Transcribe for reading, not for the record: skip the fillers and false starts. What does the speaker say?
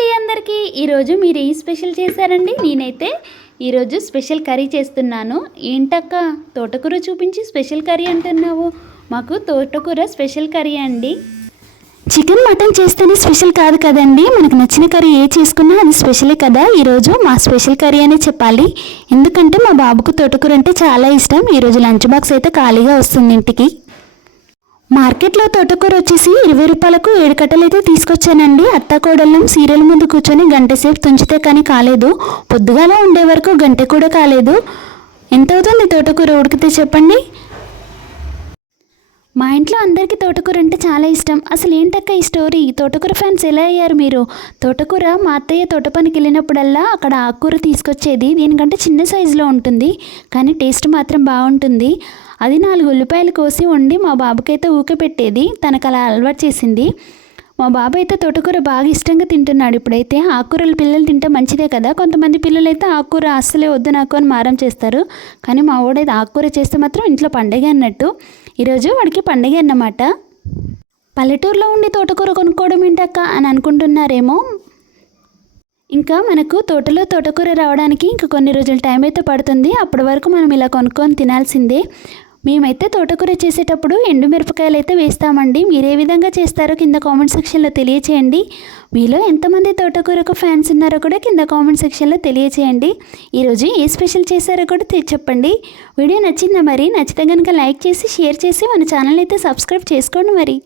అండి అందరికీ. ఈరోజు మీరు ఏ స్పెషల్ చేశారండి? నేనైతే ఈరోజు స్పెషల్ కర్రీ చేస్తున్నాను. ఏంటక్క తోటకూర చూపించి స్పెషల్ కర్రీ అంటున్నావు? మాకు తోటకూర స్పెషల్ కర్రీ అండి. చికెన్ మటన్ చేస్తేనే స్పెషల్ కాదు కదండి, మనకు నచ్చిన కర్రీ ఏ చేసుకున్నా అది స్పెషలే కదా. ఈరోజు మా స్పెషల్ కర్రీ అనే చెప్పాలి, ఎందుకంటే మా బాబుకు తోటకూర అంటే చాలా ఇష్టం. ఈరోజు లంచ్ బాక్స్ అయితే ఖాళీగా వస్తుంది ఇంటికి. మార్కెట్లో తోటకూర వచ్చేసి 20 రూపాయలకు 7 కట్టలు అయితే తీసుకొచ్చానండి. అత్తాకోడళ్ళం సీరియల్ ముందు కూర్చొని గంట సేపు తుంచితే కానీ కాలేదు. పొద్దుగాల ఉండే వరకు గంట కూడా కాలేదు. ఎంత అవుతుంది తోటకూర ఉడికితే చెప్పండి? మా ఇంట్లో అందరికీ తోటకూర అంటే చాలా ఇష్టం. అసలు ఏంటక్క ఈ స్టోరీ? తోటకూర ఫ్యాన్స్ ఎలా అయ్యారు మీరు? తోటకూర మా అత్తయ్య తోట పనికి వెళ్ళినప్పుడల్లా అక్కడ ఆకుకూర తీసుకొచ్చేది. దీనికంటే చిన్న సైజులో ఉంటుంది, కానీ టేస్ట్ మాత్రం బాగుంటుంది. అది 4 ఉల్లిపాయలు కోసి వండి మా బాబుకైతే ఊకే పెట్టేది. తనకు అలా అలవాటు చేసింది. మా బాబు అయితే తోటకూర బాగా ఇష్టంగా తింటున్నాడు. ఇప్పుడైతే ఆకుకూరలు పిల్లలు తింటే మంచిదే కదా. కొంతమంది పిల్లలు అయితే ఆకుకూర అస్సలే వద్దు నాకు అని మారం చేస్తారు. కానీ మా వాడైతే ఆకుకూర చేస్తే మాత్రం ఇంట్లో పండగ అన్నట్టు. ఈరోజు వాడికి పండగ అన్నమాట. పల్లెటూరులో ఉండి తోటకూర కొనుక్కోవడం ఏంటక్క అని అనుకుంటున్నారేమో. ఇంకా మనకు తోటలో తోటకూర రావడానికి ఇంకా కొన్ని రోజులు టైం అయితే పడుతుంది. అప్పటి వరకు మనం ఇలా కొనుక్కొని తినాల్సిందే. మేమైతే తోటకూర చేసేటప్పుడు ఎండుమిరపకాయలు అయితే వేస్తామండి. మీరు ఏ విధంగా చేస్తారో కింద కామెంట్ సెక్షన్లో తెలియచేయండి. మీలో ఎంతమంది తోటకూరకు ఫ్యాన్స్ ఉన్నారో కూడా కింద కామెంట్ సెక్షన్లో తెలియచేయండి. ఈరోజు ఏ స్పెషల్ చేశారో కూడా చెప్పండి. వీడియో నచ్చిందా మరి? నచ్చితే కనుక లైక్ చేసి షేర్ చేసి మన ఛానల్ అయితే సబ్స్క్రైబ్ చేసుకోండి మరి.